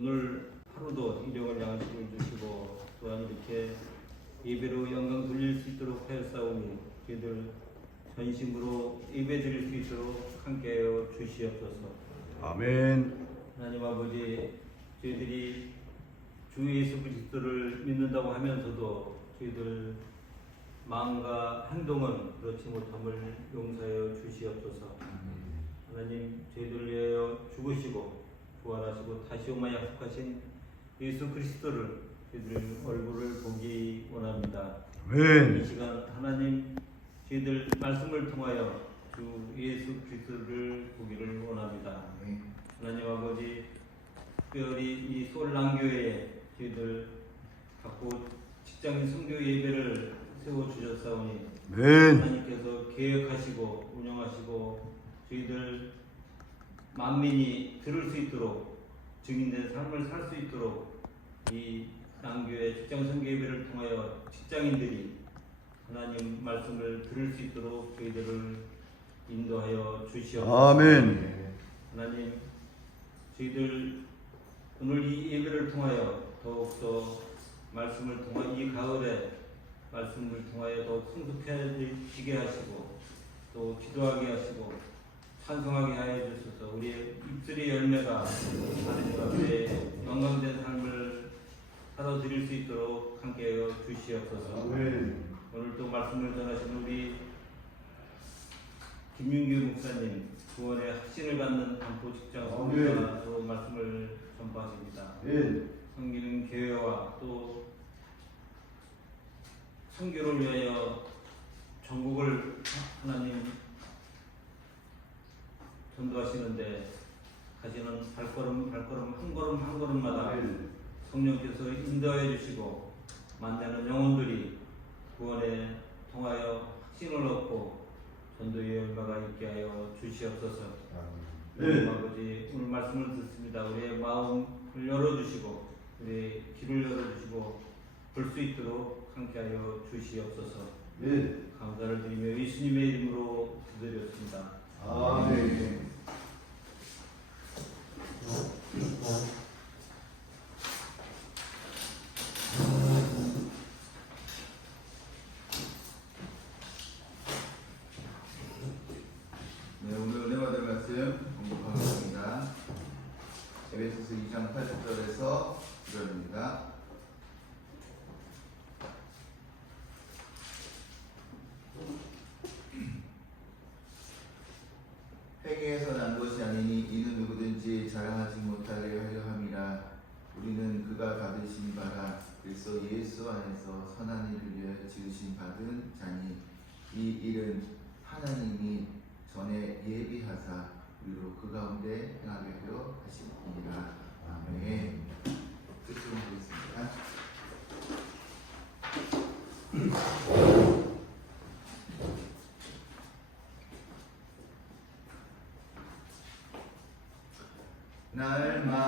오늘 하루도 일용할 양식을 주시고 또한 이렇게 예배로 영광 돌릴 수 있도록 하였사오니 저희들 전심으로 예배 드릴 수 있도록 함께하여 주시옵소서. 아멘. 하나님 아버지, 저희들이 주 예수 그리스도를 믿는다고 하면서도 저희들 마음과 행동은 그렇지 못함을 용서하여 주시옵소서. 하나님, 저희들을 위하여 죽으시고 부활하시고 다시 오마 약속하신 예수 그리스도를 저희들 얼굴을 보기 원합니다. 아멘. 이 시간 하나님, 저희들 말씀을 통하여 주 예수 그리스도를 보기를 원합니다. 하나님 아버지, 특별히 이 솔랑교회에 저희들 갖고 직장인 선교 예배를 세워주셨사오니 하나님께서 계획하시고 운영하시고 저희들 만민이 들을 수 있도록 증인된 삶을 살 수 있도록 이 랑교회 직장 선교 예배를 통하여 직장인들이 하나님 말씀을 들을 수 있도록 저희들을 인도하여 주시옵소서. 아멘. 하나님, 저희들 오늘 이 예배를 통하여 더욱더 말씀을 통하여 이 가을에 말씀을 통하여 더욱 성숙해지게 하시고 또 기도하게 하시고 찬송하게 하여 주소서. 우리의 입술의 열매가 하나님 앞에 영광된 삶을 살아드릴 수 있도록 함께하여 주시옵소서. 아멘. 오늘 또 말씀을 전하신 우리 김윤규 목사님 구원의 확신을 갖는 반포 직장 선교사로 말씀을 전파하십니다. 섬기는 교회와 또 선교를 위하여 전국을 하나님 전도하시는데 가시는 발걸음 한 걸음 한 걸음마다 성령께서 인도하여 주시고 만나는 영혼들이 구원에 통하여 확신을 얻고 전도의 열매가 있게 하여 주시옵소서. 아버지, 오늘 말씀을 듣습니다. 우리의 마음을 열어주시고 우리의 귀를 열어주시고 볼 수 있도록 함께하여 주시옵소서. 감사를 드리며 예수님의 이름으로 기도드렸습니다. 아멘. 네, 오늘 은혜 받을 말씀 공부하겠습니다. 에베소서 2장 8절에서 9절입니다. 행위에서 난 것이 아니니 이는 누구든지 자랑하지 못하게 하려 함이라. 우리는 그가 받으신 바라 그리스도 예수 안에서 선한 일을 위해 지으신 받은 자니 이 일은 하나님이 전에 예비하사 우리로 그 가운데 행하게 하려 하심이니라. 아멘. 뜻을 보겠습니다.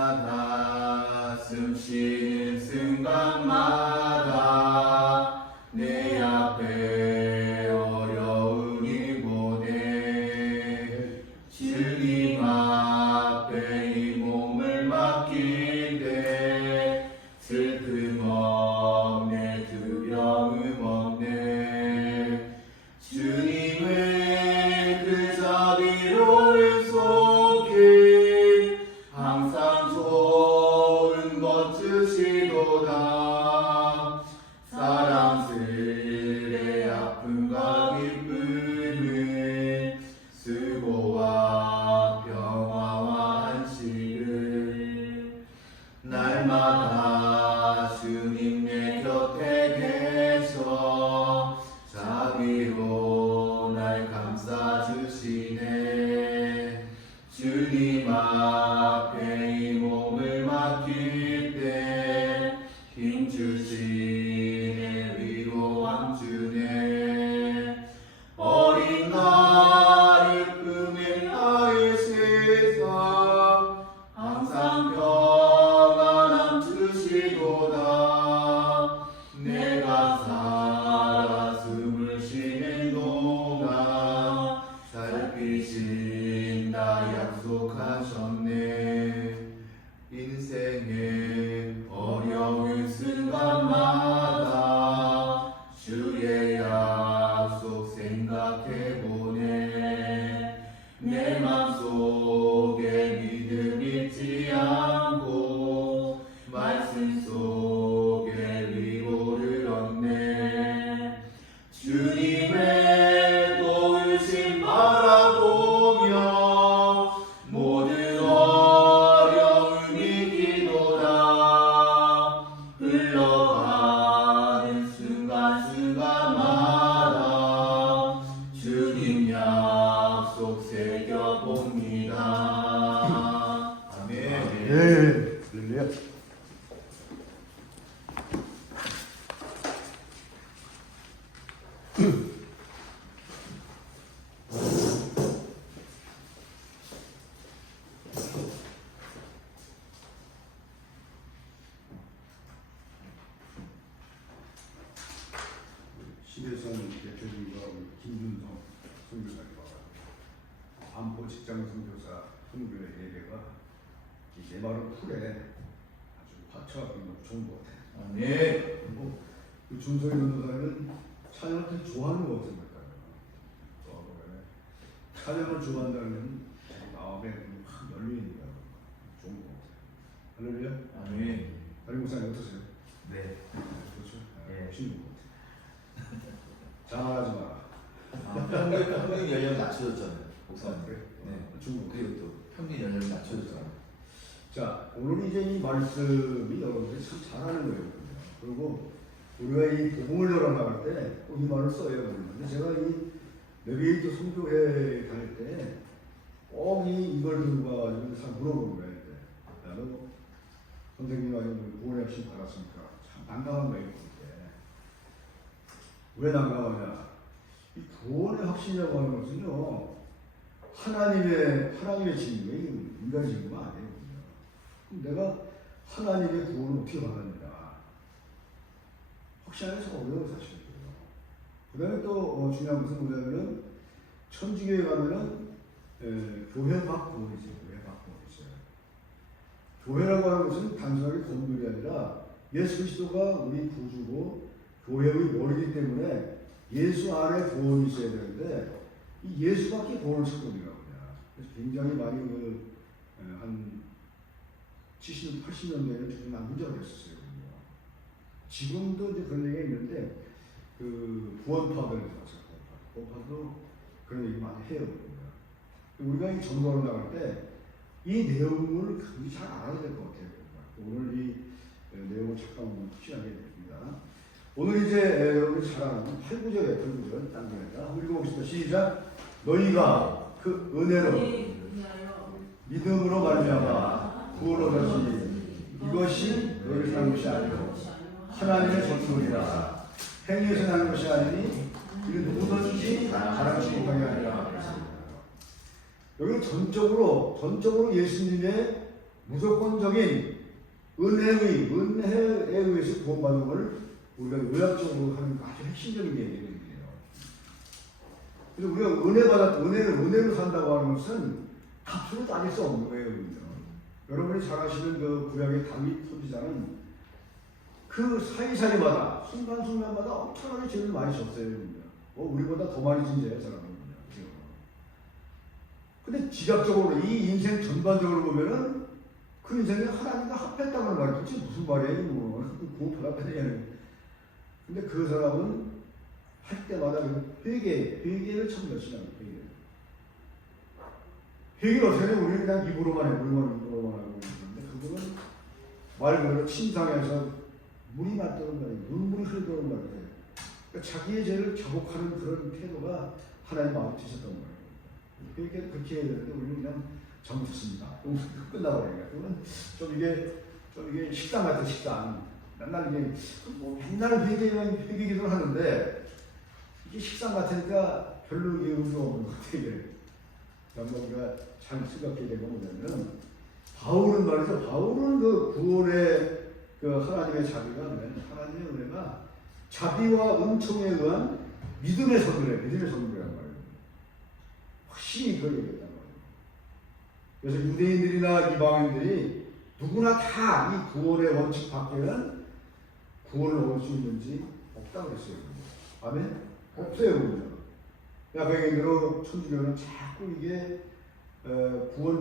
날마다 숨쉬는 순간마다 내 앞에 어려움이 보내 주님 앞에 이 몸을 맡길 때 슬픔 없네 두려움 없네 주님의 그 자비로운 손길 항상 좋은 것 주시도다. 사랑스레 아픔과 기쁨을 수고와 평화와 안식을 날마다 주님 내 곁에 계셔 자비로 날 감싸주시네. 주님 앞에 이 몸을 맡길 때 힘주시네 위로함 주네. 어린 나를 품에 나의 세상 항상 평안함 주시도다. 내가 살아 숨을 쉬는 동안 살피신다 약속하셨네. 인생의 예. 할렐루야. 신혜선 대표님과 우리 김준성 선교사님과 안보 직장 선교사 선교의 예배가 이 내 말은 풀에 아주 화처하고 너무 좋은 것 같아요. 아멘. 그리고 그 준성이 전도사님은 찬양을 되게 좋아하는 것 같습니다. 찬양을 좋아한다는 마음에 확 열리니까 좋은 것 같아요. 할렐루야. 아멘. 다리 목사님 어떠세요? 네. 그렇죠? 예. 멋있는 것 같아요. 자랑하지 마라. 평균 연령 낮춰졌잖아요, 목사님. 그래? 네. 중국. 그리고 또 평균 연령 낮춰졌잖아요. 자, 오늘 이제 이 말씀이 여러분들이 참 잘하는 거예요. 그리고 우리가 이 복음을 열어나갈 때 꼭 이 말을 써야 되는데, 제가 이 내비게이터 선교회 다닐 때 꼭 이걸 들고 가지고 잘 물어보는 거예요. 나도 선생님하고 구원의 확신 받았으니까 참 난감한 거예요. 왜 난감하냐? 이 구원의 확신이라고 하는 것은요, 하나님의 진리예요. 인간의 진리가 아니에요. 그럼 내가 하나님의 구원을 어떻게 받았느냐? 확신하기가 참 어려운 사실이에요. 그 다음에 또 중요한 것은 뭐냐면, 천주교에 가면은 교회 밖 구원이 있어요. 교회 밖 구원이 있어요. 교회라고 하는 것은 단순하게 건물이 아니라 예수 그리스도가 우리 구주고 교회의 머리이기 때문에 예수 안에 구원이 있어야 되는데, 이 예수밖에 구원을 찾거든요. 그래서 굉장히 많이 한 70, 80년대에는 좀 문제가 됐었어요. 지금도 이제 그런 얘기가 있는데, 그 구원파들, 구원파도 그런 얘기 많이 해요. 우리가 이 전도를 나갈 때 이 내용을 잘 알아야 될 것 같아요. 오늘 이 내용을 잠깐 확실하게 됩니다. 오늘 이제 여러분이 잘 아는 8구절에 8구절 단계입니다. 한번 읽어보겠습니다. 시작. 너희가 그 은혜로 믿음으로 말미암아 구원을 얻으시니 이것이 너희를 사는 것이 아니고 하나님의 전도이라. 행위에서 나는 것이 아니니 이는 누구든지 자랑치 못하게 하리라. 여기 전적으로 예수님의 무조건적인 은혜에 의해서 구원받는 걸 우리가 요약적으로 하는 아주 핵심적인 얘기예요. 그래서 우리가 은혜로 산다고 하는 것은 값으로 따질 수 없는 거예요. 여러분이 잘 아시는 그 구약의 다윗 선지자는 그 사이사이마다 순간순간마다 엄청나게 죄를 많이 졌어요. 우리보다 더 많이 진 죄예요, 사람은. 근데 지각적으로 이 인생 전반적으로 보면은 그 인생이 하나님과 합했다는 말이 도대체 무슨 말이에요? 구원받았다는 얘기는. 근데 그 사람은 할 때마다 회개를 참 열심히 합니다. 회개를 어떻게 하면 우리는 그냥 입으로만 하고 있는데, 그분은 말 그대로 침상에서 물이 맞도록 말이에요. 눈물이 흐르도록 말이에요. 그러니까 자기의 죄를 자복하는 그런 태도가 하나님 마음에 드셨던 거예요. 회개를 그렇게 해야 되는데 우리는 그냥 잘못했습니다. 끝나버려요. 그건 좀 이게 식당 같은 식당. 맨날 이게 맨날 회개 기도를 하는데 이게 식당 같으니까 별로 의미가 없는 것 같아요. 그러니까 우리가 잘 생각해야 되는 뭐냐면, 바울은 말이죠. 바울은 그 구원의 그 하나님의 자비가 하나님의 은혜가 자비와 은총에 의한 믿음의 선물이란 말이에요. 확실히 그걸 얘기했단 말이에요. 그래서 유대인들이나 이방인들이 누구나 다 이 구원의 원칙 밖에는 구원을 얻을 수 있는지 없다고 그랬어요. 아멘? 없어요. 야베개대로 천주교는 자꾸 이게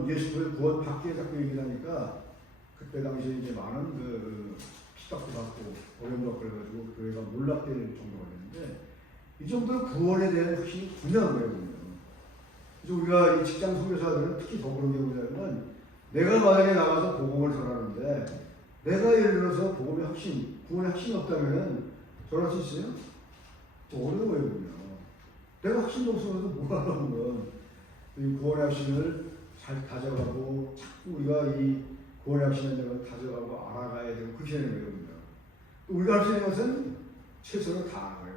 예수의 구원 밖에 자꾸 얘기하니까, 그때 당시에 이제 많은 피박도 받고 어려움도 그래가지고 교회가 몰락될 정도가 됐는데, 이 정도로 구원에 대한 확신이 분명한 거예요. 그래서 우리가 이 직장 선교사들은 특히 더 그런 게 뭐냐면, 내가 만약에 나가서 복음을 전하는데 내가 예를 들어서 복음의 확신, 구원의 확신이 없다면 전할 수 있어요? 어려워요. 내가 확신도 없어서 뭘 하라는 건, 이 구원의 확신을 잘 가져가고 자꾸 우리가 이 구원의 확신을 내가 가져가고 알아가야 되고 그렇게 되는 거예요. 또 우리가 할 수 있는 것은 최선을 다하는 거예요.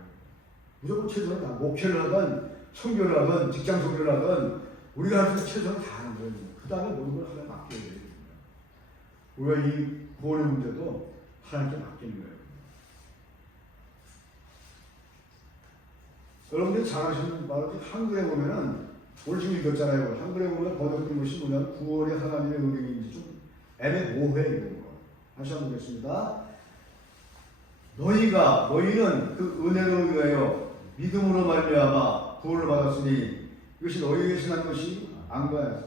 무조건 최선을 다. 목회를 하든 선교를 하든 직장 선교를 하든 우리가 할 수 있는 최선을 다하는 거예요. 그 다음에 모든 걸 하나님 맡겨야 돼요. 우리가 이 구원의 문제도 하나님께 맡기는 거예요. 여러분들이 잘 아시는 바로 한글에 보면은 오늘 지금 읽었잖아요. 한글에 보면 번역된 것이 뭐냐면 구원이 하나님의 은혜인지 좀 애매모호해 이런 거. 다시 한번 보겠습니다. 너희는 그 은혜로 인하여 믿음으로 말미암아 구원을 받았으니 이것이 너희에게 신한 것이 안 거야.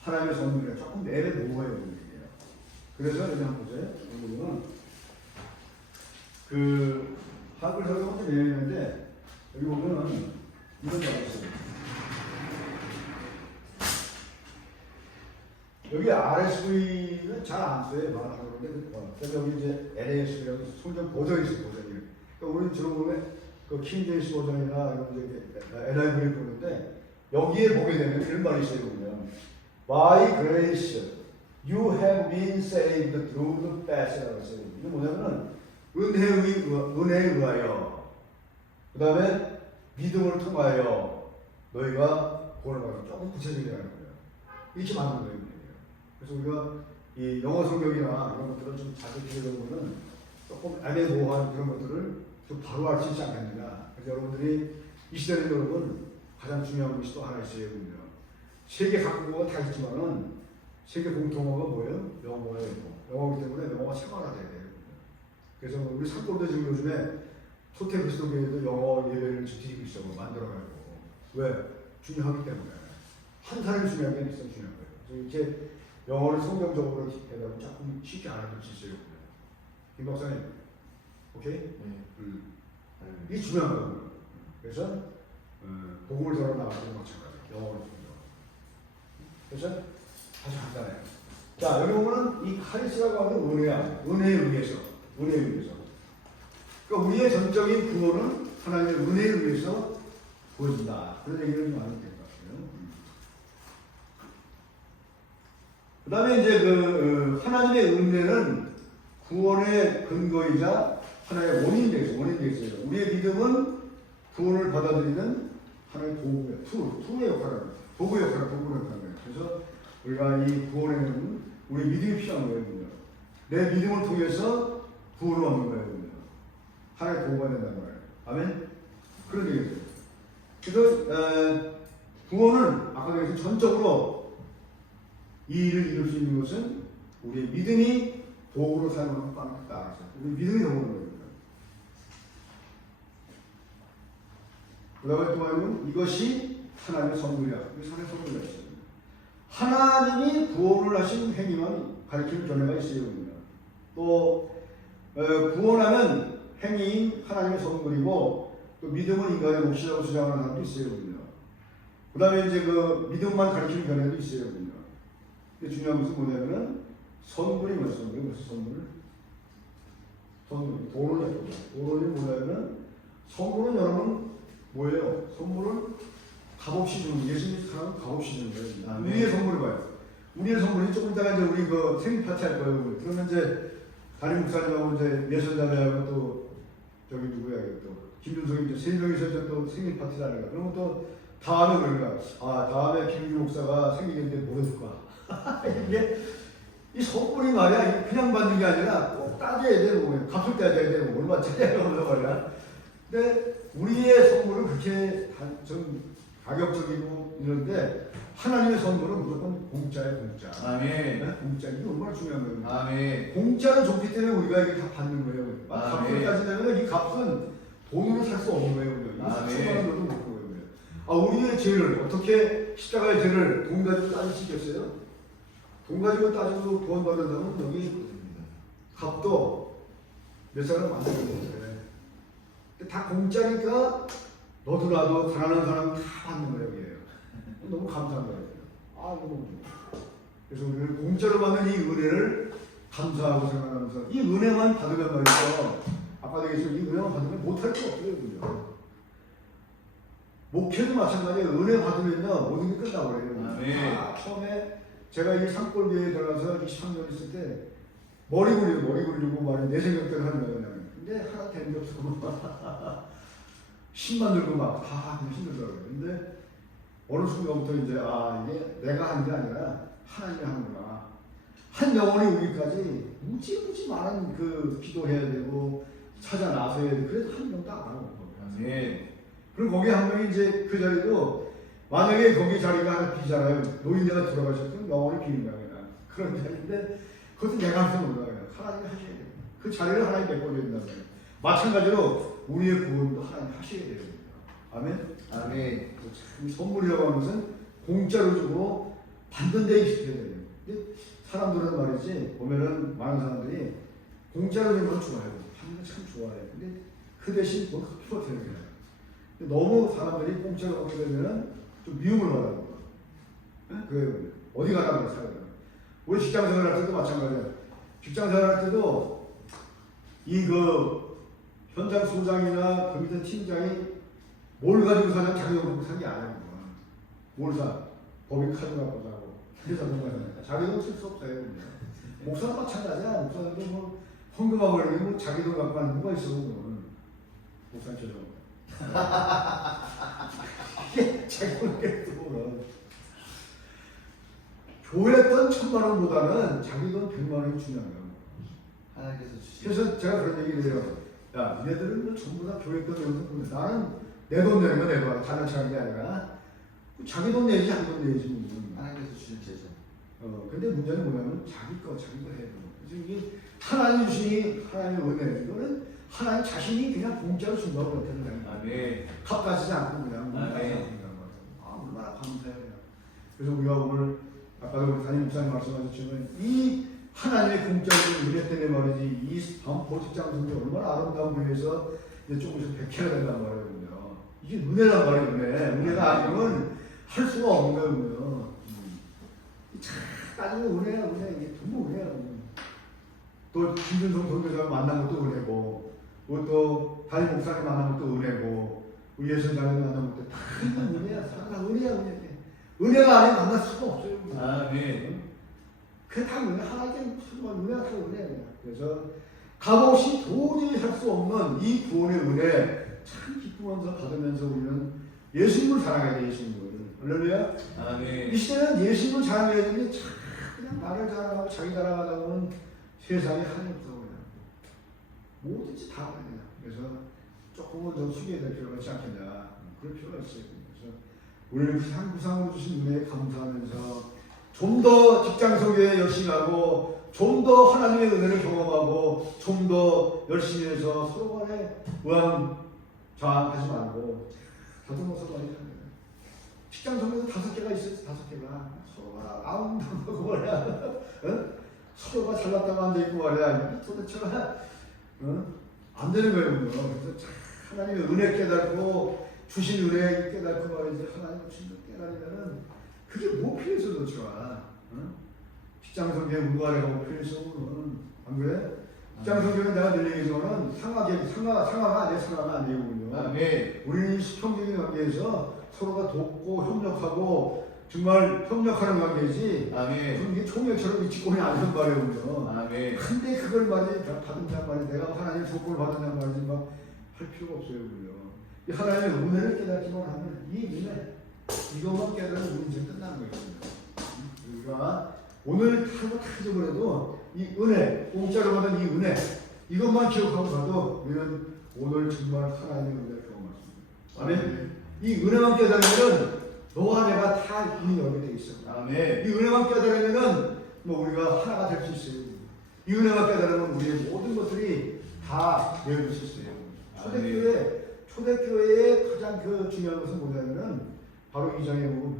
하나님의 선물이라 조금 애매모호해요. 얘기예요. 그래서 여기 한번 보세요. 여기 보면 그 한글 설명은 좀 애매한데 여기 보면은 이런 거 있어요. 여기 RSV는 잘 안 써요. 말하는 건데 그래서 여기 이제 NAS라고 성경 버전이 있어요. 버전이. 그러니까 우리는 주로 보면 그 킹제임스 버전이나 이런 이제 NIV를 보는데 여기에 보게 되면 이런 말이 있어요. 보면 By grace you have been saved through the faith라고 써요. 이게 뭐냐면은 은혜에 의하여 그 다음에 믿음을 통하여 너희가 구원을 받는 조금 구체적이라는 거예요. 이렇게 만든 거예요. 그래서 우리가 이 영어 성경이나 이런 것들을 좀 자주 들여다보면 조금 애매모호한 그런 것들을 좀 바로 알 수 있지 않겠느냐. 그래서 여러분들이 이 시대는 여러분 가장 중요한 것이 또 하나 있어요. 세계 각국어가 다 있지만은 세계 공통어가 뭐예요? 영어예요. 영어이기 때문에 영어가 생활화돼야 돼요. 그래서 우리 산골도 지금 요즘에 소태 그리스도교회도 영어 예배를 드리고 있어. 만들어가지고. 왜? 중요하기 때문에. 한 사람이 중요한 게 있어 중요한 거예요. 그래서 이렇게 영어를 성경적으로 해가지고 조금 쉽게 알아들 수 있어요. 김 박사님, 오케이? 네. 이게 중요한 거예요. 그래서 복음을 전하 나가는 마찬가지. 영어를 통해서. 그래서 아주 간단해요. 자, 여기 보면은 이 카리스라고 하는 은혜야. 은혜에 의해서. 그러니까 우리의 전적인 구원은 하나님의 은혜에 의해서 보여진다. 그런 얘기를 좀 많이 될 것 같아요. 그 다음에 이제 하나님의 은혜는 구원의 근거이자 하나의 원인이 되겠어요. 우리의 믿음은 구원을 받아들이는 하나의 도구예요. 도구의 역할을 하는 거예요. 그래서 우리가 이 구원에는 우리 믿음이 필요한 거예요. 내 믿음을 통해서 구원을 얻는 거예요. 하나의 도구가 된다는 거예요. 아멘? 그런 얘기죠. 그래서 구원은 아까 그래서 전적으로 이 일을 이룰 수 있는 것은 우리의 믿음이 도구로 사용하는 빵이다. 우리 믿음이 도구로 거예요. 그 다음에 또 하면 이것이 하나님의 선물이야. 이것이 하나님의 선물이야. 하나님이 구원을 하신 행위만 가리키는 견해가 있어요. 또 구원하면 행위인 하나님의 선물이고 또 믿음은 인간의 몫이라고 주장하는 사람도 있어요. 그 다음에 이제 그 믿음만 가리키는 견해도 있어요. 근데 중요한 것은 뭐냐면은 선물이 무슨 선물? 돈이 뭐냐면 선물은 여러분 뭐예요? 선물은 값없이 주는 예수님 사람은 값없이 주는 거예요. 우리의 선물이 뭐예요? 우리의 선물이 조금 이따가 이제 우리 그 생일 파티 할 거예요. 그러면 이제 담임 목사님하고 이제 예선자매하고 또 저기 누구야 또 김준석이 이제 세 명이서 또 생일 파티를 하는 거야. 그러면 또 다음에 그러니까 다음에 김규 목사가 생일인데 뭐 해줄까? 이게 이 선물이 말이야 그냥 받는 게 아니라 꼭 따져야 되고 값을 따져야 되고 얼마짜리야 그러면서 말이야. 근데 우리의 선물은 그렇게 좀 가격적이고 이런데 하나님의 선물은 무조건 공짜예요. 공짜. 아멘. 네? 공짜. 이게 얼마나 중요한 거예요. 아멘. 공짜로 줬기 때문에 우리가 이게 다 받는 거예요. 아멘. 값을 따지려면 이 값은 돈으로 살 수 없는 거예요. 아멘. 수많은 돈도 못 거예요. 우리의 죄를 어떻게 십자가의 죄를 돈 가지고 따질 수 있겠어요? 돈 가지고 따지고 구원 받는다면 여기 값도 몇 사람 만들어야 돼. 다 공짜니까 너도 나도 가난한 사람 다 받는 거예요. 여기에요. 너무 감사한 거예요. 너무 좋아. 그래서 우리는 공짜로 받는 이 은혜를 감사하고 생각하면서 이 은혜만 받으면 말이죠. 아까 얘기했지만 이 은혜만 받으면 못할 게 없어요. 그죠? 목회도 마찬가지예요. 은혜 받으면요 모든 게 끝나버려요. 처음에 제가 이 산골교회에 들어가서 23년 있을 때 머리 굴리고 말이 내 생각대로 하는 거예요. 그냥. 근데 하나 되는 게 없어. 힘만 들고 막 다 그냥 힘들더라고요. 근데 어느 순간부터 이제 이게 내가 하는 게 아니라 하나님이 하는구나. 한 영혼이 오기까지 무지 많은 그 기도해야 되고 찾아 나서야 되고 그래도 한 명도 안 하고 아멘. 그리고 거기 한 명이 이제 그 자리도 만약에 거기 자리가 하나 비잖아요. 노인네가 돌아가셨으면 영혼이 비는 거야 그냥. 그런 자리인데 그것도 내가 할 수는 없는 거야. 하나님이 하셔야 돼요. 그 자리를 하나님이 메꿔줘야 된다는 거예요. 마찬가지로 우리의 구원도 하나님이 하셔야 돼요. 아멘. 아멘. 이 선물이라고 하는 것은 공짜로 주고 받는 데 익숙해야 돼요. 근데 사람들은 말이지 보면은 많은 사람들이 공짜로 주는 건 좋아해요. 받는 건 참 좋아해요. 근데 그 대신 뭘 필요가 되는 거예요. 근데 너무 사람들이 공짜로 하게 되면은 좀 미움을 받는 거예요. 그 어디 가나 그래 사람들은. 우리 직장 생활할 때도 마찬가지야. 직장 생활할 때도 이 그 현장 소장이나 그 밑에 팀장이 뭘 가지고 사냐 자기 돈 사는 게 아니야. 뭘 사? 법인 카드 갖고 사고 회사 돈 가지고 자기 돈 쓸 수 없어요. 목사는 마찬가지야. 목사들도 뭐 헌금하고 이러면 뭐 자기 돈 갖고 하는 누가 있어. 목사처럼. 이게 자기 돈 갖고 교회 돈 1,000,000원보다는 자기 돈 100만원이 중요한 거야. 하나님께서 주신. 그래서 제가 그런 얘기를 해요. 야, 니네들은 뭐 전부 다 교회 돈 내면서 보내. 나는 내 돈 내는 거 내 거야. 다른 차는 게 아니라 자기 돈 내지 자기 돈 내지. 하나님께서 주신 제자. 근데 문제는 뭐냐면 자기 거 해야 돼. 그래서 이게 하나님 주시니 하나님의 은혜. 이거는 하나님 자신이 그냥 공짜로 준다고 그랬다는 거야. 아멘. 값 가지지 않고 그냥 아멘. 얼마나 감사해요. 그래서 우리가 오늘 아까도 우리 담임 목사님 말씀하셨지만 이 하나님의 공짜로 은혜 때문에 말이지 이 보직장 성이 얼마나 아름다운 교회에서 이제 조금씩 백해가 된단 말이에요. 이게 은혜란 말이에요. 은혜가 아니면 할 수가 없는 거예요. 참 따지면 은혜야. 이게 전부 은혜야. 또 김준성 선교사를 만난 것도 은혜고 또 담임 목사님 만난 것도 은혜고 우리 예선장님 만난 것도 다 은혜야. 다 은혜야. 은혜가 아니면 만날 수가 없어요. 아멘. 그게 다 은혜. 하나님께 은혜가 다 은혜야. 그래서 값없이 도저히 할 수 없는 이 구원의 은혜 참 기쁘면서 받으면서 우리는 예수님을 사랑해야 돼. 예수님을. 할렐루야. 아멘. 이 시대는 예수님을 자랑해야 되는데 참 그냥 나를 자랑하고 자기 자랑하다 보면 세상에 한이 없어 그냥. 뭐든지 다 하야 돼요. 그래서 조금은 더 숙여야 될 필요가 있지 않겠냐. 그럴 필요가 있어요. 그래서 우리는 구상으로 주신 은혜에 감사하면서 좀 더 직장 속에 열심히 하고 좀 더 하나님의 은혜를 경험하고 좀 더 열심히 해서 서로 간에 우왕좌왕하지 말고 더듬어서 많이 하는 거예요. 직장 속에서 5개가 있어요. 5개가 서로가 아웅다웅하고 말이야. 서로가 잘났다고 앉아있고 말이야. 도대체가 안 되는 거예요. 그래서 하나님의 은혜 깨닫고 주신 은혜 깨닫고 말이지 하나님의 주신 깨달으면은 그게 뭐 필요해서 도대체가 직장 성경에 운동하려고 필요해서 안 그래? 직장 성경은 내가 늘 얘기지만은 상하가 아니에요. 상하가 아니에요. 아멘. 우리는 수평적인 관계에서 서로가 돕고 협력하고 정말 협력하는 관계지. 아멘. 그럼 이게 총력처럼 미치고는 아니란 말이에요. 아멘. 근데 그걸 말이지 받은단 말이지 내가 하나님 도움을 받은단 말이지 막 할 필요가 없어요. 이 하나님의 은혜를 깨닫기만 하면 이 은혜 이것만 깨달으면 우리 인생 끝나는 거예요. 우리가 오늘 하루 다 잊어버려도 이 은혜 공짜로 받은 이 은혜 이것만 기억하고 가도 우리는 오늘 정말 하나님의 은혜를 경험했습니다. 아멘. 이 은혜만 깨달으면 너와 내가 다 이미 열게 돼 있어. 아멘. 이 은혜만 깨달으면은 뭐 우리가 하나가 될 수 있어요. 이 은혜만 깨달으면 우리의 모든 것들이 다 되어질 수 있어요. 초대교회의 가장 그 중요한 것은 뭐냐면은 바로 이 장에 보면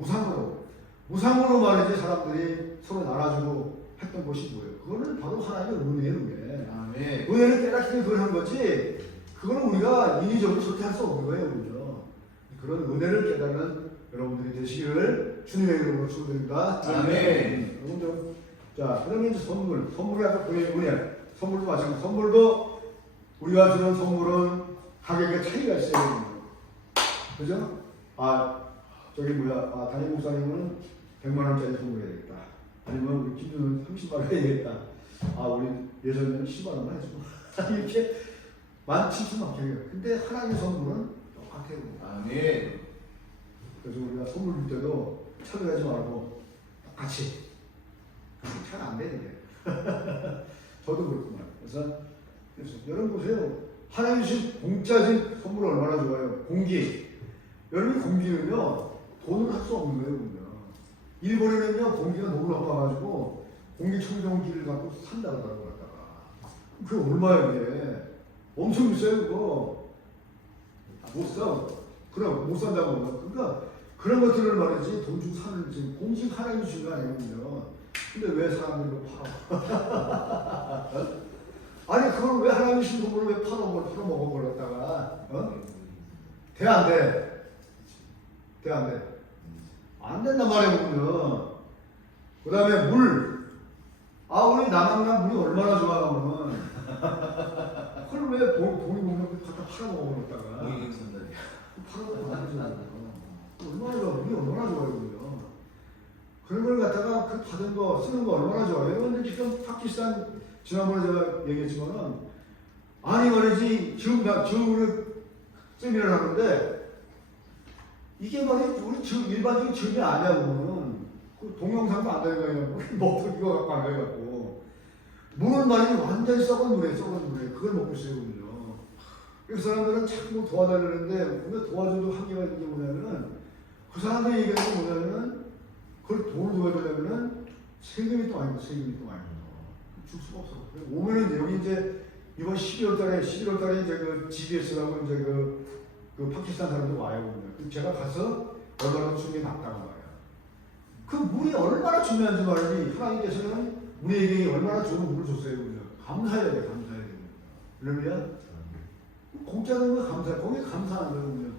무상으로 말이지 사람들이 서로 나눠주고 했던 것이 뭐예요? 그거는 바로 하나님의 은혜예요. 아멘. 은혜를 깨닫기 위해 그걸 한 거지. 그거는 우리가 인위적으로 절대 할 수 없는 거예요. 그죠? 그런 은혜를 깨닫는 여러분들이 되시기를 주님의 이름으로 축원드립니다. 아멘. 여러분들, 자, 그러면 이제 선물이 아까 보낸 은혜, 선물도 마찬가지. 선물도 우리가 주는 선물은 가격의 차이가 있어요. 그죠? 담임 목사님은 100만 원짜리 선물해야 되겠다. 아니면 우리 김준호는 30만 원 해야겠다. 아 우리 예전에는 10만 원만 해주고 이렇게 17,000만 개예요. 근데 하나님의 선물은 똑같아요. 아멘. 그래서 우리가 선물 줄 때도 차별하지 말고 똑같이 잘 안 되는데 저도 그렇구만. 그래서 여러분 보세요. 하나님 주신 공짜진 선물 얼마나 좋아요. 공기. 여러분 공기는요 돈을 할 수 없는 거예요. 보면. 일본에는요 공기가 너무 나빠가지고 공기청정기를 갖고 산다고 하더라고. 그게 얼마야 그게. 엄청 비싸요 그거. 못 사. 그럼 못 산다고. 그러니까 그런 것들을 말이지 돈 주고 사는 지금 공식 하나님 주신 거 아니거든요. 근데 왜 사람들이 팔아? 아니 그걸 왜 하나님 주신 돈을 왜 팔아먹어 버렸다가 돼 안 돼? 돼 안 돼? 안 된단 말이야 보면. 그 다음에 물. 아 우리 남한강 물이 얼마나 좋아 보면. 그걸 왜 돈이 보면 갖다 팔아먹어 버렸다가. 모이는 선달이야. 팔아먹어 안 되잖아. 얼마나 좋아, 물이 얼마나 좋아요, 그요. 그런 걸 갖다가 그 받은 거, 쓰는 거 얼마나 좋아요. 근데 지금 파키스탄, 지난번에 제가 얘기했지만은, 아니 말이지, 지금 우리 세미나를 하는데, 이게 말이지, 우리 일반적인 지금이 아니야, 그거는. 그 동영상도 안 되는 거예요. 먹고 이거 갖고 안 돼갖고. 물은 말이지, 완전히 썩은 물에. 그걸 먹고 있어요, 그요. 그 사람들은 자꾸 도와달라는데, 근데 도와줘도 한계가 있는 게 뭐냐면은, 그 사람들이 얘기하는 게 뭐냐면은, 그걸 돈을 줘야 되려면은, 세금이 또 아니고, 줄 수가 없어. 오면은 여기 이제, 이번 11월 달에 이제 그 GBS라고 이제 그 파키스탄 사람들 와요. 제가 가서 얼마나 중에 났다고 말이야. 그 물이 얼마나 중요한지 말이지, 하나님께서는 우리에게 얼마나 좋은 물을 줬어요. 감사해야 돼. 그러면, 공짜는 거 감사해. 거기에 감사하는 거예요.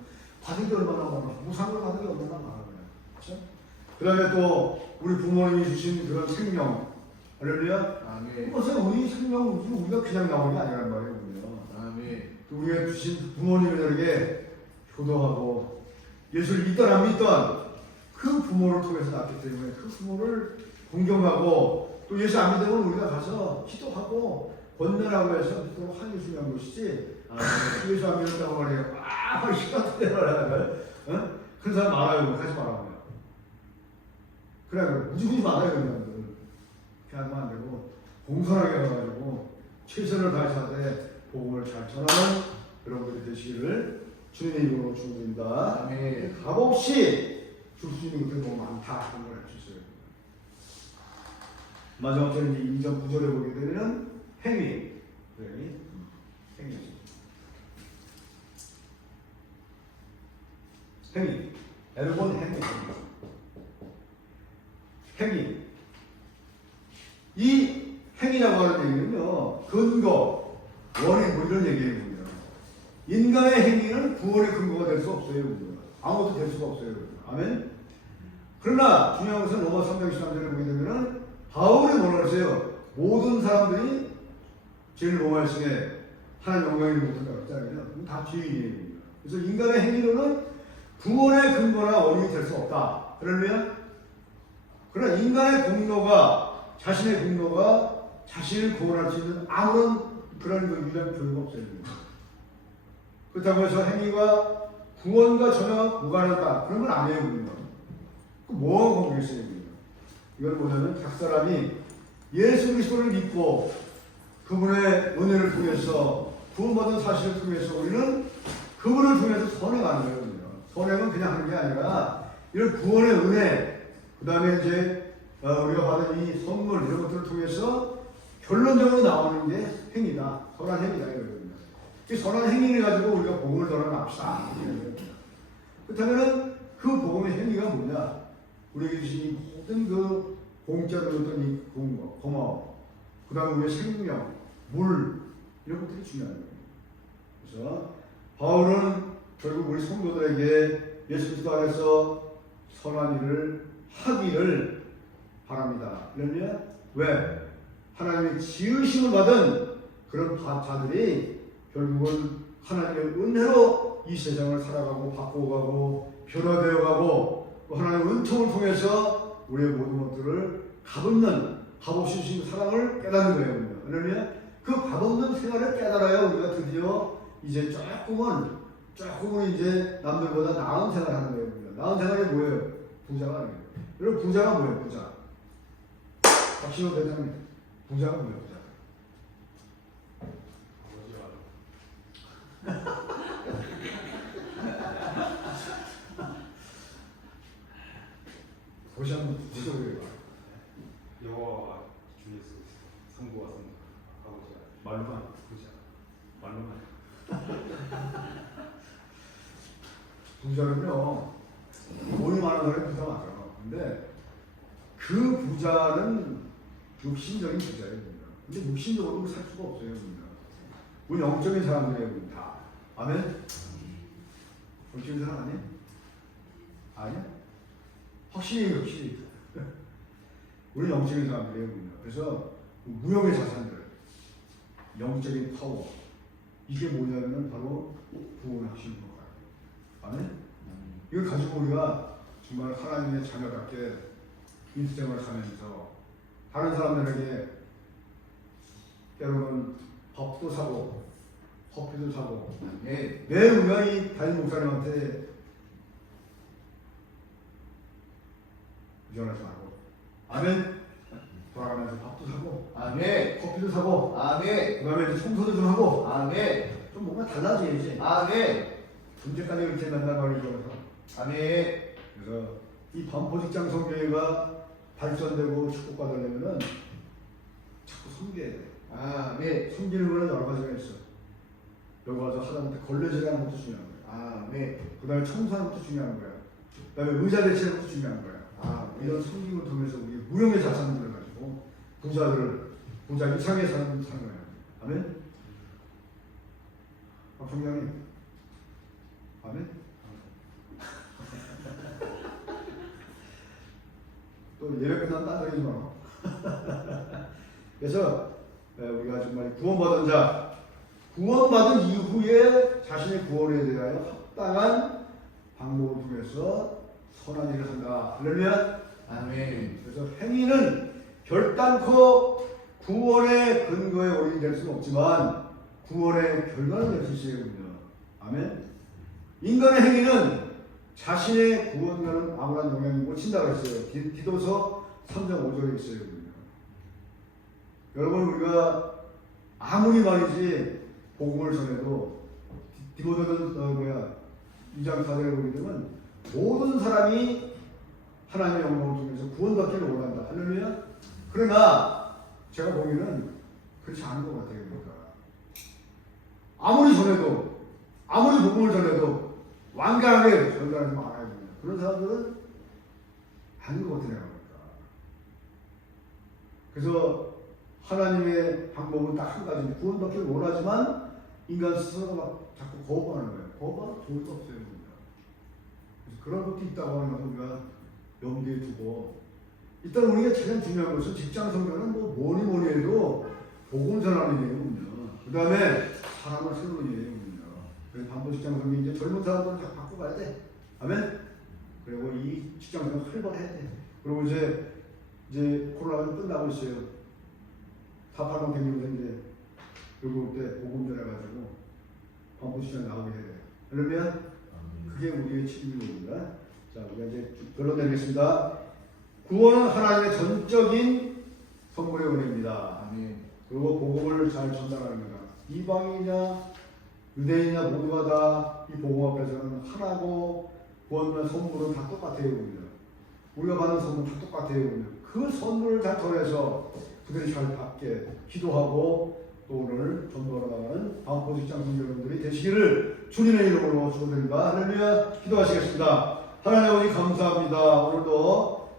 받은 게 얼마나 많아. 무상으로 받은 게 얼마나 많아. 그렇죠? 그 다음에 또 우리 부모님이 주신 그런 생명. 할렐루야. 아멘. 그것은 우리 생명은 우리가 그냥 나오는 게 아니란 말이에요. 아멘. 우리가 주신 부모님들에게 효도하고 예수를 믿던 안 믿던 그 부모를 통해서 낳기 때문에 그 부모를 존경하고 또 예수 안 믿으면 우리가 가서 기도하고 권면하고 해서 또 하는 게 중요한 것이지. 예수 안 믿었다고 말해요. 시간 때려라. 그런 사람 많아요. 하지 말아요. 그래, 무지무지 많아요. 그냥. 그렇게 하면 안 되고, 공손하게 해가지고, 최선을 다해서 하되, 복음을 잘 전하는 그런 분이 되시기를 주님의 이름으로 축원드립니다. 아멘. 값없이 줄 수 있는 것들이 너무 많다. 그런 걸 알 수 있어요. 마지막으로 이제 2장 9절에 보게 되면, 행위. 행위. 에르본 행위. 이 행위라고 하는 얘기는요, 근거, 원인, 뭐 이런 얘기예요. 인간의 행위는 구원의 근거가 될 수 없어요. 아무것도 될 수가 없어요. 아멘? 그러나 중요한 것은 로마 323절에 보게 되면은 바울이 뭐라고 했어요? 모든 사람들이 제일 로마일승에 하나님 영광이 못한다고 했잖아요. 다 죄인이에요. 그래서 인간의 행위로는 구원의 근거나 원인이 될 수 없다. 그러면 그러나 인간의 자신의 공로가 자신을 구원할 수 있는 아무런 그런 유일한 교류가 없어요. 그렇다고 해서 행위가 구원과 전혀 무관하다. 그런 건 아니에요. 그 뭐하고 관계있어요? 이건 뭐냐면 각 사람이 예수 그리스도를 믿고 그분의 은혜를 통해서 구원받은 사실을 통해서 우리는 그분을 통해서 선행하는 거예요. 선행은 그냥 하는 게 아니라 이런 구원의 은혜, 그 다음에 이제 우리가 받은 이 선물 이런 것들을 통해서 결론적으로 나오는 게 행위다. 선한 행위다. 이 선한 행위를 가지고 우리가 복음을 전하nap시다. 그렇다면 그 복음의 행위가 뭐냐? 우리에게 주신 이 모든 그 공짜로 줬던 이 고마움, 그 다음에 우리의 생명, 물 이런 것들이 중요한 거예요. 그래서 바울은 결국 우리 성도들에게 예수 그리스도 안에서 선한 일을 하기를 바랍니다. 그러면 왜? 하나님의 지으심을 받은 그런 자들이 결국은 하나님의 은혜로 이 세상을 살아가고 바꿔가고 변화되어가고 하나님의 은총을 통해서 우리의 모든 것들을 값없는 값없이 주신 사랑을 깨닫는 거예요. 그러면 그 값없는 생활을 깨달아야 우리가 드디어 이제 조금은 이제 남들보다 나은 생활을 하는 거예요. 나은 생활이 뭐예요? 부자가 아니에요. 여러분 부자가 뭐예요? 부자. 박신호 대장님 부자가 뭐예요? 부자. 도시 한번 구체적으로 해봐. 여호와 주 예수 그리스도 성부 왔습니다. 아버지야. 말로만. 부자. 말로만. 부자는요, 돈이 많은 사람이 부자 맞아요. 근데 그 부자는 육신적인 부자예요. 근데 육신적으로 살 수가 없어요. 우리 영적인 사람들이에요. 다. 아멘? 영적인 사람 아니에요? 아니야? 확실히. 우리 영적인 사람들이에요. 그래서 무형의 자산들, 영적인 파워, 이게 뭐냐면 바로 구원 확신인 거예요. 아멘? 이걸 가지고 우리가 정말 하나님의 자녀답게 인생을 하면서 다른 사람들에게 때로는 밥도 사고 커피도 사고 왜 우리가 이 담임 목사님한테 유전하지 말고 아멘? 돌아가면서 밥도 사고 아멘. 커피도 사고 아멘. 그 다음에 이제 청소도 좀 하고 아멘. 좀 뭔가 달라져야지. 아멘. 언제까지 이렇게 맨날 말이죠. 아멘. 그래서 이 반포직장 성교회가 발전되고 축복받으려면은 자꾸 섬겨야 돼. 아멘. 섬기는 거는 여러 가지가 있어. 여기 와서 하다못해 걸레질하는 것도 중요한 거야. 아멘. 그 다음에 청소하는 것도 중요한 거야. 그 다음에 의자 대체하는 것도 중요한 거야. 아멘. 이런 섬김을 통해서 우리 무형의 자산들을 가지고 부자 이상의 사람을 사는 거야. 아멘? 총장님. 아멘? 또 예배 끝나면 딴소리지 마. 그래서 우리가 정말 구원받은 이후에 자신의 구원에 대하여 합당한 방법을 통해서 선한 일을 한다. 그러면 아멘. 그래서 행위는 결단코 구원의 근거에 원인이 될 수는 없지만 구원의 결과는 될 수 있어요. 아멘. 인간의 행위는 자신의 구원과는 아무런 영향이 못 친다고 했어요. 디도서 3장 5절에 있어요. 여러분 우리가 아무리 말이지 복음을 전해도 디모데는 2장 4절에 보게 되면 모든 사람이 하나님의 영광을 통해서 구원받기를 원한다. 할렐루야. 그러나 제가 보기에는 그렇지 않은 것 같아요. 그러니까 아무리 전해도 아무리 복음을 전해도 완강하게 전달하지 말아야 됩니다. 그런 사람들은 아닌 것 같아요. 그래서 하나님의 방법은 딱 한 가지입니다. 구원받기를 원하지만 인간 스스로가 막 자꾸 거부하는 거예요. 거부하면 좋을 거 없어요. 그래서 그런 것도 있다고 하는 것을 우리가 염두에 두고 일단 우리가 가장 중요한 것은 직장 성교는 뭐니 해도 복음 전하는 일이에요. 그 다음에 사람을 세우는 일이에요. 그래서 반복 직장 성교 이제 젊은 사람들은 다 바꿔가야 돼. 아멘? 그리고 이 직장 성교 활발해야 돼. 그리고 이제 코로나가 좀 끝나고 있어요. 4,8만 100명 이제 여기 올 때 복음 전해가지고 반복 직장 나오게 해야 돼. 그러면 그게 우리의 책임입니다. 자, 우리가 이제 결론 내리겠습니다. 구원은 하나님의 전적인 선물의 은혜입니다. 아멘. 그리고 복음을 잘 전달하는 거다. 이방이냐 유대인이냐 모두가 다 이 복음 앞에서는 하나고 구원과 선물은 다 똑같아요. 우리가 받는 선물은 다 똑같아요. 그 선물을 다 통해서 그들이 잘 받게 기도하고 또 오늘 전도하러 나가는 반포직장 성교사님들이 되시기를 주님의 이름으로 축원드립니다. 할렐루야. 기도하시겠습니다. 하나님 아버지 감사합니다. 오늘도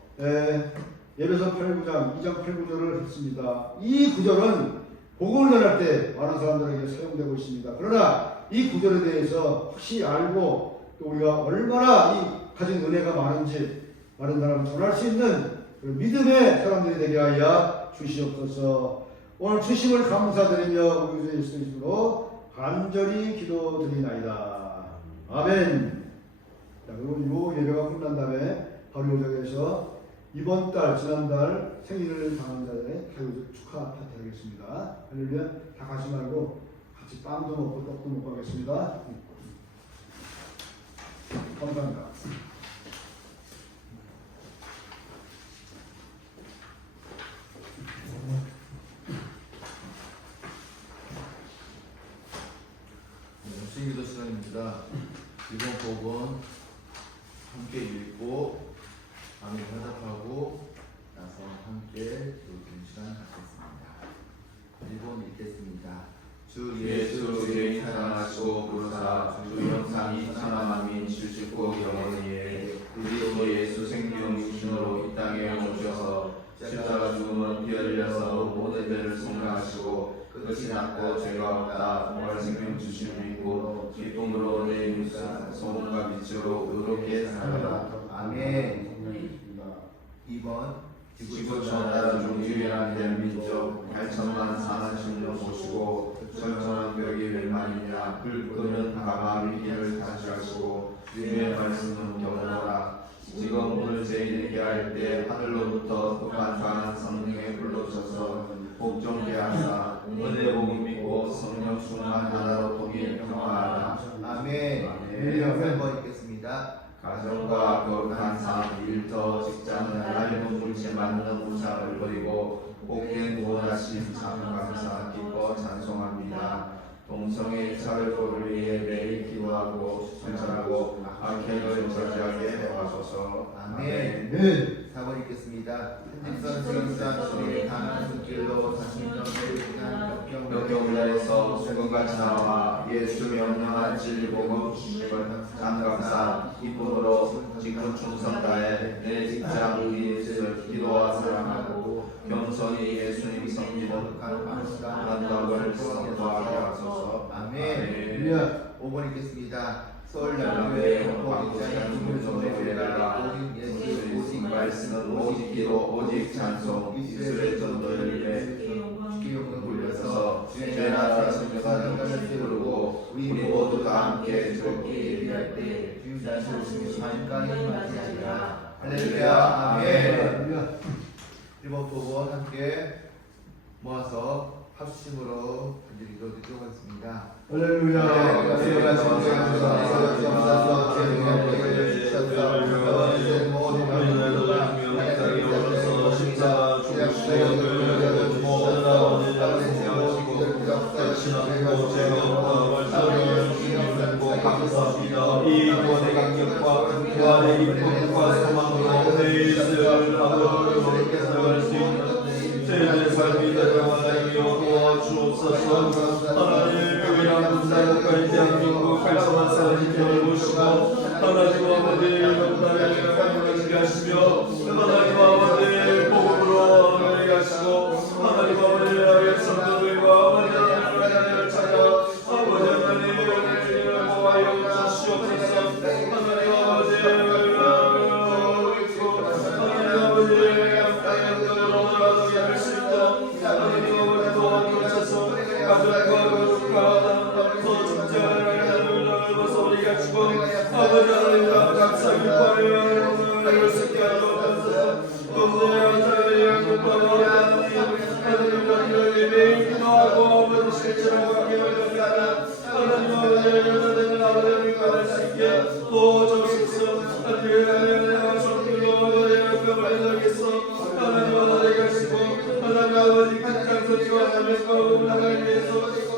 예배서 8구장 2장 8구절을 했습니다. 이 구절은 복음을 전할 때 많은 사람들에게 사용되고 있습니다. 그러나 이 구절에 대해서 확실히 알고 또 우리가 얼마나 이 가진 은혜가 많은지 많은 사람을 전할 수 있는 믿음의 사람들이 되게 하여 주시옵소서. 오늘 주심을 감사드리며 우리 주 예수 이름으로 간절히 기도드리나이다. 아멘. 자, 그리고 이 예배가 끝난 다음에 바로 이 자리에서 이번 달 지난달 생일을 당한 자들의 가요적 축하 파티 하겠습니다. 할렐루야. 다 가지 말고 같이 빵도 먹고 떡도 먹고 하겠습니다. 감사합니다. 신기도 시간입니다. 이번 복음 함께 읽고 아멘 화답하고 나서 함께 교육 시간 갖겠습니다. 1번 읽겠습니다. 주 예수 주의 사랑하시고 부르사 주 영상이 천하만민 칠십고 영원히에 그리스도 예수 생명 육신으로 이 땅에 오셔서 십자가 죽음은 피 흘려서 모든 죄를 속량하시고 끝이 났고 죄가 없다 부활 생명 주심을 믿고 기쁨으로 내 소문과 빛으로 의롭게 살아라. 아멘. 2번 지구촌 나라 중 유일한 대민족 8천만 사나심으로 모시고 철저한 벽이 웬만이냐 불 끄는 가마 위기를 다시하시고 주의 말씀은 영원하라. 지금 오늘 저희에게 할 때 하늘로부터 또한 성령에 불러주셔서 복종케 하사 은혜 복음 믿고 성령 충만 하나로 통일 평화하라. 아멘. 3번 읽겠습니다. 가정과 거룩한 삶, 일터, 직장은 얇은 물질 맞는 우상을 버리고 복된 구원하신 참 감사 기뻐 찬송합니다. 동성애 차별법을 위해 매일 기도하고 순찰하고 악행을 저지하게 해하소서. 아멘. 4번 읽겠습니다. 한직선 생산 주의 강한 손길로 자신감 세우시는 역경자에서 수건같이 나와 예수 명령한 진리복음 주심을 참 감사 기쁨으로 직분 충성 다해 내 직장 의리를 기도와 사랑하고 겸손히 예수님 섬기는 감사함을 성도하게 하소서. 아멘. 5번 읽겠습니다. 서울 연합회 홍보입장의 주문성의 회라가 오직 말씀 오직 기도 오직 찬송 이스라엘 전도를 위해 주께 용을 돌려서 주의 나라 성교가 인간을 부르고 우리 모두가 함께 즐겁게 예비할 때 주님 다시 오시면 만강히 맞이하리라. 할렐루야. 아멘. 1번 5번 함께 모아서 합심으로 드리도록 하겠습니다. 이 구원의 강력과 구원의 기쁨과 소망으로 내일을 하루를 먹게 수 있는 저희의 삶이 되도록 하나님이여 도와주옵소서. 하나님 위대한 군사국가인 대한민국 갈성한 사람이 되어보시고 하나님 아버지 나라를 강력하게 하시며 하나님 아버지 복음으로 하나님 하시고 하나님 아버지 나라의 성도들과 하나님을 찾아 아버지 하나님을 보호하여 주시옵소서. 하나님 아버지 하나님 아버지 땅에 들어오라도 할 수 있도록 하나님 아버지 도와주셔서 가족과 거룩하다 더 진짜를 넓어서 우리 가지고 아버지 하나님과 감사 기뻐하여 이룰 수 있게 하옵소서. 동네와 자리에 기뻐하여 하나님 매일 기도하고 아버지 실천하고 하게 하라. 하나님 아버지 하나님 아버지 받을 수 있게 도와주옵소서. 하나님 손길로 아버지 병을 내겠어 하나님 아버지 가시고 하나님 아버지 극한 소리와 하나님과 음란을 위해서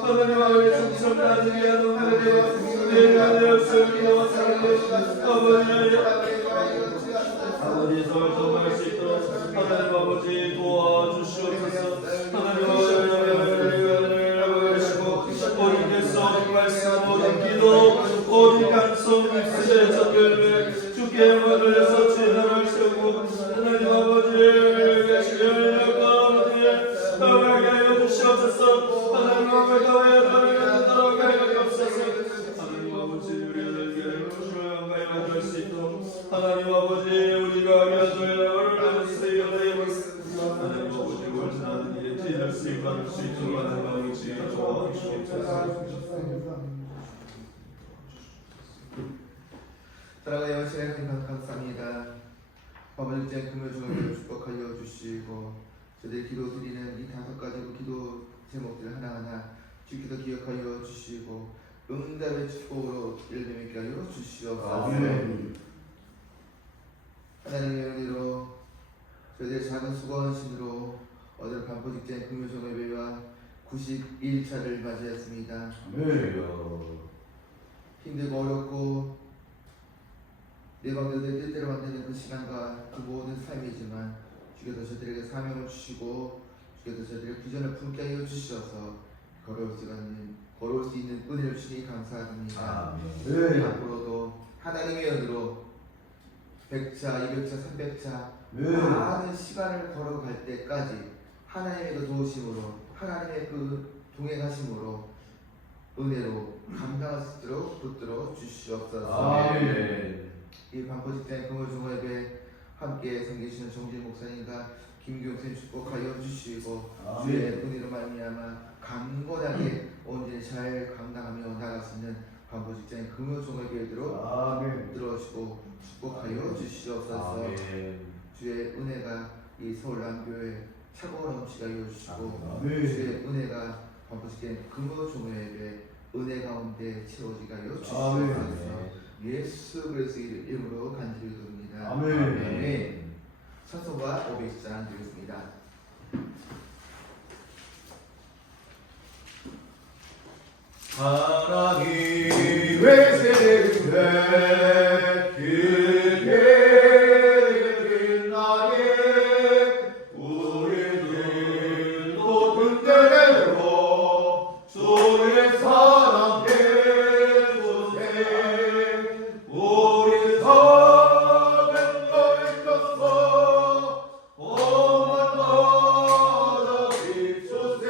하나님 아버지 충성하기 위한 하나님과 내 하나님 기도와 사랑을 아버지 설정할 수 있도록 하나님 아버지 도와주시옵소서. 하나님 아버지 하시고 어린께서 말씀 모든 기도 오직 간송 입술의 전결을 주께 영광을 내서 진화를 세우고 하나님 아버지 계시면 아버지 떠나게 하여 주시옵소서. 하나님 아버지 떠나게 하여 주옵소서. 하나님 아버지 우리에게 주를 영광에 만들 수 있도록 하나님 아버지 우리가 여덟 세계의 하나님 아버지 원하는 일에 지낼 수 있게 받을 수 있도록 하나님 아버지 도와주시옵소서. 사랑하는 시간에 감사합니다. 아버지 금요일을 축복하여 주시고 저들 기도 드리는 이 5가지 기도 제목들 하나하나 주께서 기억하여 주시고 응답의 축복으로 열매맺게 하여 주시옵소서. 아멘. 하나님의 은혜로 저희의 작은 수고하심으로 오늘 반포 직전 금요일 예배와 91차를 맞이했습니다. 아멘. 힘들고 어렵고 내 방법대로 뜻대로 만드는 그 시간과 그 모든 삶이지만 주께서 저들에게 사명을 주시고 주께서 저들의 비전을 품게 하여 주셔서 걸어올 수 있는 은혜를 주시니 감사드립니다. 네. 앞으로도 하나님의 은혜로 100차, 200차, 300차 네. 많은 시간을 걸어갈 때까지 하나님의 그 도우심으로 하나님의 그 동행하심으로 은혜로 감당할 수 있도록 붙들어 주시옵소서. 아멘. 이 반포 직장 금요일종예배 함께 섬기시는 정진 목사님과 김규영 선생님 축복하여 주시고 아멘. 주의 은혜로 말미암아 강건하게 온전히 잘 감당하며 나갈 수 있는 반포 직장 금요일종예배 되도록 아멘. 들어주시고 축복하여 주시옵소서. 주의 은혜가 이 서울 남교회 차고 넘치게 하여 주시고 아멘. 주의 은혜가 반포 직장 금요일종예배 은혜 가운데 채워지게 하여 주시옵소서. 아멘. 예수 그리스도의 이름으로 간절히 기도합니다. 아멘. 찬송가 500장 드리겠습니다. 하나님의 세대들의 그게 나의 우리들도 군대로 주의 사랑 해주세 우리 사는 너의 떴어 오만 바다 비추세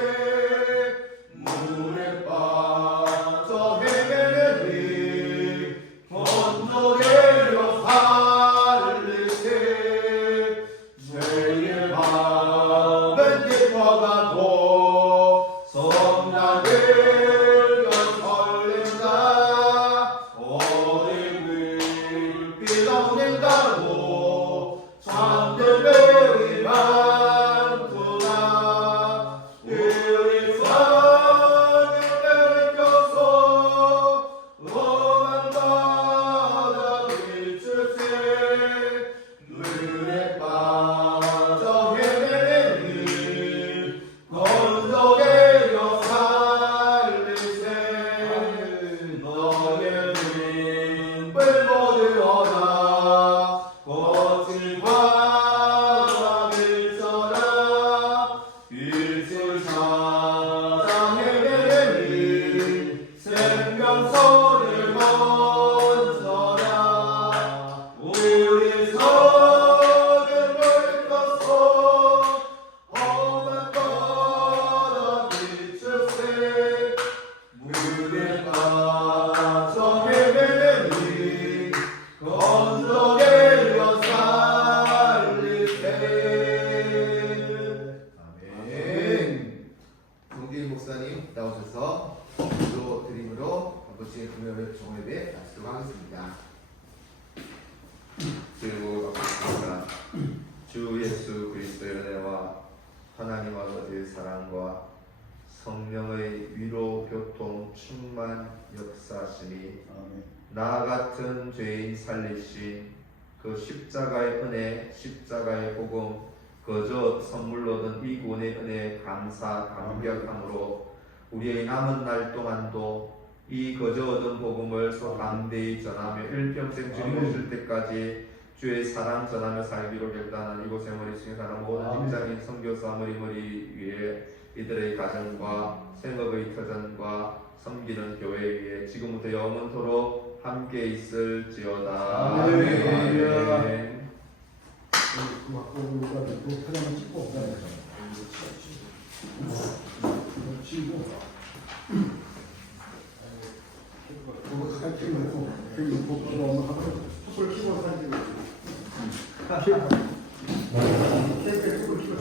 물에 빠져 헤매니 건너내려 살리세 죄의 밤은 깊어가도 성나들과 설렌다 어디 불빛 없는다고 잠들들이 많구나 우리 사는 내려서 험한 바다 비추세 눈에 빠져 헤매니 건너내려 살리세 너의 눈물 모두어다 거친 바다 밀쳐라 빛을 찾아 헤매니 생명선을 건져라 우리 성은 멀었어 험한 바다 비추세 물에 빠져 헤매니 건져내려 살리세 아멘. 정진 목사님 나오셔서 기도 드림으로 반포 직장 금요일 종예배 마치도록 하겠습니다. 그리고 아버지가 주 예수 그리스도의 은혜와 하나님 아버지의 사랑과 성령의 위로 교통 충만 역사하시니 아멘. 나 같은 죄인 살리신 그 십자가의 은혜 십자가의 복음 그저 선물로 얻은 이 구원의 은혜에 감사 감격함으로 우리의 남은 날 동안도 이 거저 얻은 복음을 소감대히 전하며 일평생 주님 아멘. 오실 때까지 주의 사랑 전하며 살기로 결단한 이곳에 머리 숙여 사는 모든 아멘. 직장인 선교사 머리 위에 이들의 가정과 생업의 터전과 섬기는 교회 위에 지금부터 영원토록 함께 있을지어다. 아멘. 아멘. 그 막고가 또 사장을 찍고 그다음에 치고 그거 사진 찍고 저기 복도 엄마 하고 촛불 켜고 사진 찍고 캠페인 촛불 켜고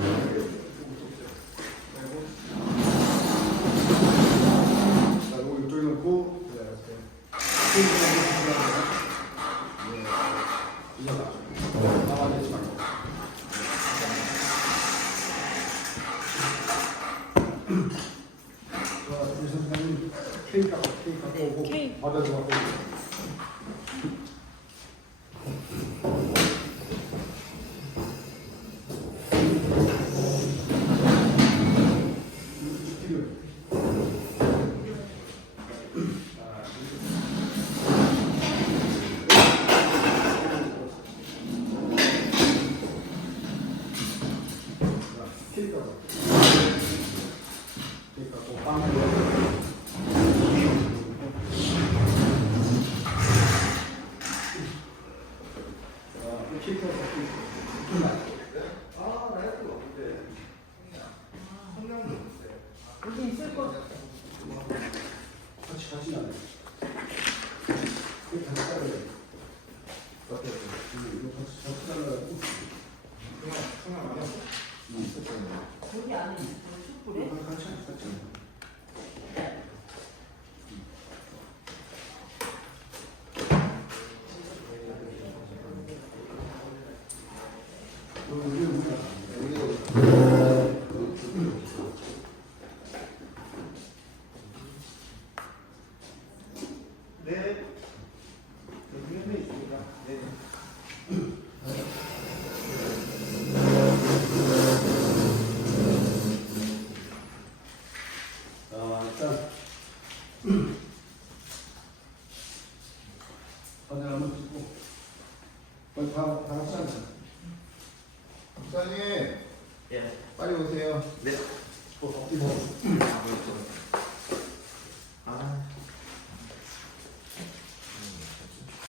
자, 이거 이쪽에 놓고 이거 봐. 나와야지 말고. 선생님 케이크 갖고 오고 받아줘 갖고 케이크 갖고 빵 같이 나네. 이거 같이 잘라야 돼. 이거 같이 잘라가지고. 여기 안에 숯불에? 같이. 네. 여기 있습니다. 네. 일단 사진 한번 찍고 다 같이 앉아. 목사님 예. 빨리 오세요. 네. 이거